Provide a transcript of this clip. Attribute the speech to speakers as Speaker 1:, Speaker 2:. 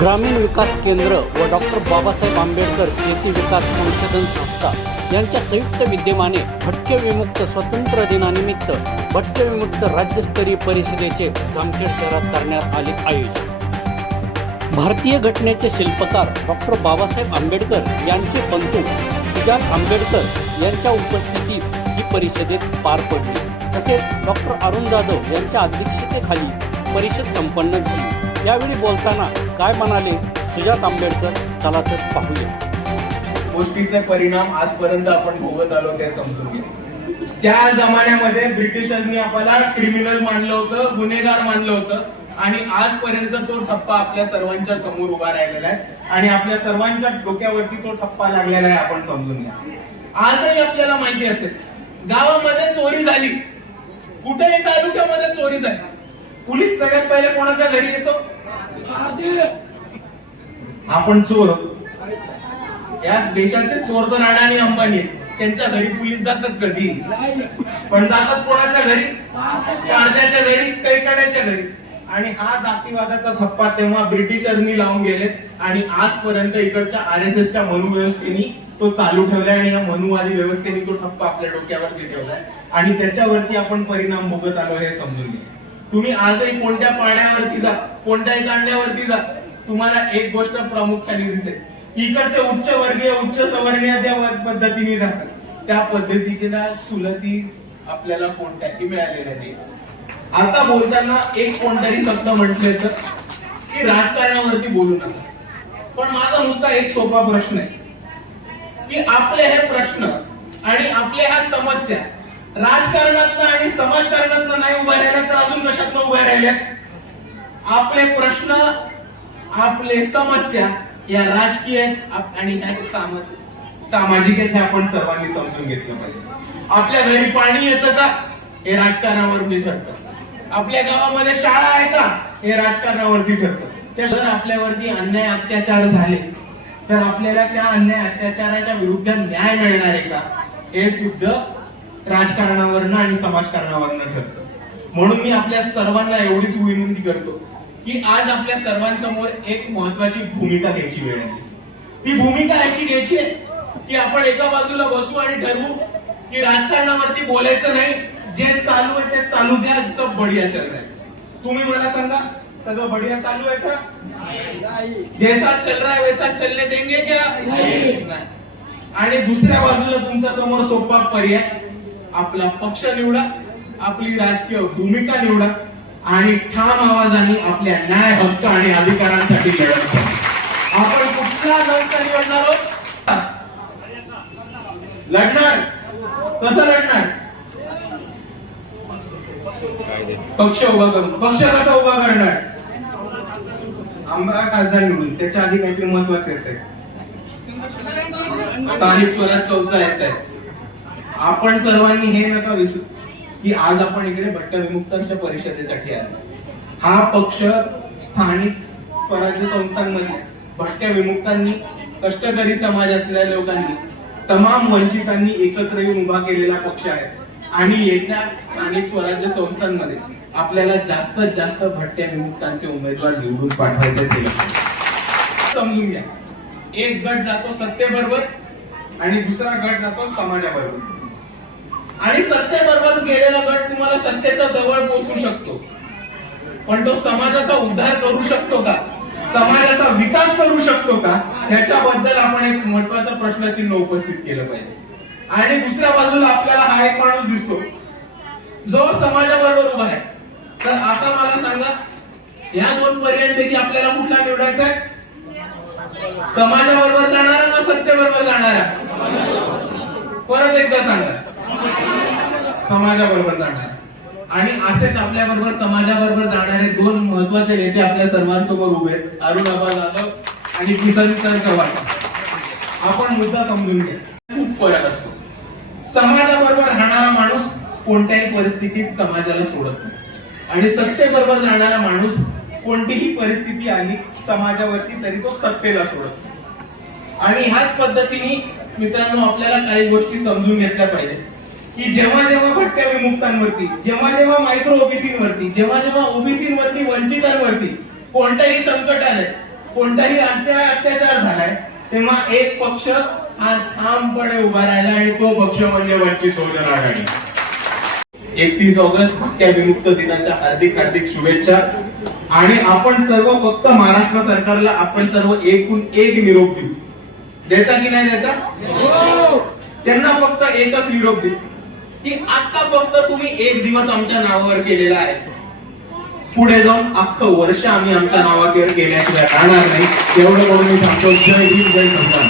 Speaker 1: ग्रामीण विकास केंद्र व डॉक्टर बाबासाहेब आंबेडकर शेती विकास संशोधन संस्था यांच्या संयुक्त विद्यमाने भटके विमुक्त स्वतंत्र दिनानिमित्त भटके विमुक्त राज्यस्तरीय परिषदेचे जामखेड शहरात करण्यात आले आयोजन. भारतीय घटनेचे शिल्पकार डॉक्टर बाबासाहेब आंबेडकर यांचे बंधू सुजान आंबेडकर यांच्या उपस्थितीत ही परिषदेत पार पडली. तसेच डॉक्टर अरुण जाधव यांच्या अध्यक्षतेखाली परिषद संपन्न झाली. यावेळी बोलताना काय म्हणाले सुजात आंबेडकर? चला तर पाहूया.
Speaker 2: गोष्टीचे परिणाम आजपर्यंत आपण भोगत आलो ते समजून घ्या. त्या जमान्यामध्ये ब्रिटिशांनी आपल्याला क्रिमिनल मानलं होतं गुन्हेगार मानलं होतं आणि आजपर्यंत तो ठप्पा आपल्या सर्वांच्या समोर उभा राहिलेला आहे. आणि आपल्या सर्वांच्या डोक्यावरती तो ठप्पा लागलेला आहे आपण समजून घ्या. आजही आपल्याला माहिती असेल गावामध्ये चोरी झाली. कुठेही तालुक्यामध्ये चोरी झाली. पोलीस सगळ्यात पहिले कोणाच्या घरी येतो? आपण चोर. या देशाचे चोर तर अडाणी अंबानी. त्यांच्या घरी पोलीस जातात कधी? पण जातात कोणाच्या घरी? अर्ध्याच्या घरी कैकड्याच्या घरी. आणि हा जातीवादाचा थप्पा तेव्हा ब्रिटिशांनी लावून गेले. आणि आजपर्यंत इकडच्या आर एस एसच्या मनुव्यवस्थेनी तो चालू ठेवलाय आणि या मनुवादी व्यवस्थेने तो ठप्पा आपल्या डोक्यावरती ठेवलाय. आणि त्याच्यावरती आपण परिणाम भोगत आलो हे समजून घ्या. तुम्ही आजही कोणत्या पाण्यावरती जा कोणत्याही कांड्यावरती जा तुम्हाला एक गोष्ट प्रामुख्याने दिसेल. इकडचे उच्च वर्गीय उच्च सवर्णीय ज्या पद्धतीने राहतात त्या पद्धतीचे ना सुलती आपल्याला कोणत्याही मिळालेल्या नाही. आता बोलताना एक कोणतरी शब्द म्हटले तर की राजकारणावरती बोलू नका. पण माझा नुसता एक सोपा प्रश्न आहे की आपले हे प्रश्न आणि आपल्या ह्या समस्या राजकारणातनं आणि समाजकारणातनं नाही उभ्या राहिल्या तर अजून कशातनं उभ्या राहिल्या आपले प्रश्न आपले समस्या या राजकीय आणि सामाजिक आहेत हे आपण सर्वांनी समजून घेतलं पाहिजे. आपल्या घरी पाणी येतं का? हे राजकारणावरती ठरतं. आपल्या गावामध्ये शाळा आहे का? हे राजकारणावरती ठरतं. त्या जर आपल्यावरती अन्याय अत्याचार झाले तर आपल्याला त्या अन्याय अत्याचाराच्या विरुद्ध न्याय मिळणार आहे का? हे सुद्धा राजकारणावरनं आणि समाजकारणावरनं ठरतं. म्हणून मी आपल्या सर्वांना एवढीच विनंती करतो की आज आपल्या सर्वांसमोर एक महत्वाची भूमिका घ्यायची वेळ आहे. ती भूमिका अशी घ्यायची आहे की आपण एका बाजूला बसू आणि ठरवू की राजकारणावरती बोलायचं नाही जे चालू आहे ते चालू द्या सब बढिया चल रहा है तुम्ही मला सांगा सगळं बढिया चालू आहे का? जैसा चल रहा है वैसा चलने देंगे क्या. आणि दुसऱ्या बाजूला तुमच्यासमोर सोपा पर्याय आपला पक्ष निवडा आपली राजकीय भूमिका निवडा आणि ठाम आवाजाने आपल्या न्याय हक्क आणि अधिकारांसाठी लढत. आपण कुठला लढता निवडणार आहोत? लढणार. कसं लढणार? पक्ष उभा करून. पक्ष कसा उभा करणार? आमदार खासदार निवडून. त्याच्या आधी काहीतरी महत्वाचं येत आहे स्थानिक स्वराज चौथा येत आहे आपण सर्वांनी हे नका विसरू की आज आपण इकडे भट्ट विमुक्तांच्या परिषदेसाठी आलो. हा पक्ष स्थानिक स्वराज्य संस्थांमध्ये भटक्या विमुक्तांनी कष्टकरी समाजातल्या लोकांनी तमाम वंचितांनी एकत्र येऊन उभा केलेला पक्ष आहे. आणि येत्या स्थानिक स्वराज्य संस्थांमध्ये आपल्याला जास्तीत जास्त भटक्या विमुक्तांचे उमेदवार निवडून पाठवायचे ते समजून घ्या. एक गट जातो सत्तेबरोबर आणि दुसरा गट जातो समाजाबरोबर. आणि सत्तेबरोबर गेलेला गट तुम्हाला सत्तेच्या जवळ पोहोचू शकतो. पण तो समाजाचा उद्धार करू शकतो का? समाजाचा विकास करू शकतो का? ह्याच्याबद्दल आपण एक महत्त्वाचा प्रश्नचिन्ह उपस्थित केलं पाहिजे. आणि दुसऱ्या बाजूला आपल्याला हा एक माणूस दिसतो. जो समाजाबरोबर उभा आहे. तर आता मला सांगा या दोन पर्यायांपैकी आपल्याला कुठला निवडायचा आहे? समाजाबरोबर जाणारा का सत्तेबरोबर जाणारा? परत एकदा सांगा. समाजाबरोबर जाणार. आणि असेच आपल्याबरोबर समाजाबरोबर जाणारे दोन महत्त्वाचे नेते आपल्या सर्वांसमोर उभे आहेत. अरुण आबा जाधव आणि किसन चव्हाण. आपण मुद्दा समजून घ्या. खूप फरक असतो. समाजाबरोबर राहणारा माणूस कोणत्याही परिस्थितीत समाजाला सोडत नाही. आणि सत्तेबरोबर जाणारा माणूस कोणतीही परिस्थिती आली समाजावरती तरी तो सत्तेला सोडत नाही. आणि ह्याच पद्धतीने मित्रांनो आपल्याला काही गोष्टी समजून घेतल्या पाहिजे की जेव्हा जेव्हा भटक्या विमुक्तांवरती जेव्हा जेव्हा मायक्रो ओबीसीवरती जेव्हा जेव्हा ओबीसीवरती वंचितांवरती कोणताही संकट आले कोणताही अत्या अत्याचार झालाय तेव्हा एक पक्ष हा ठामपणे उभा राहिला आणि तो पक्ष म्हणजे वंचित बहुजन आघाडी. एकतीस ऑगस्ट भटक्या विमुक्त दिनाच्या हार्दिक हार्दिक शुभेच्छा. आणि आपण सर्व फक्त महाराष्ट्र सरकारला आपण सर्व एकूण एक निरोप देऊ. देता की नाही देता? त्यांना फक्त एकच निरोप देऊ. की आता फक्त तुम्ही एक दिवस आमच्या नावावर केलेला आहे. पुढे जाऊन अख्खं वर्ष आम्ही आमच्या नावावर केल्याशिवाय राहणार नाही. तेवढं म्हणून मी सांगतो. जय हिंद जय संतान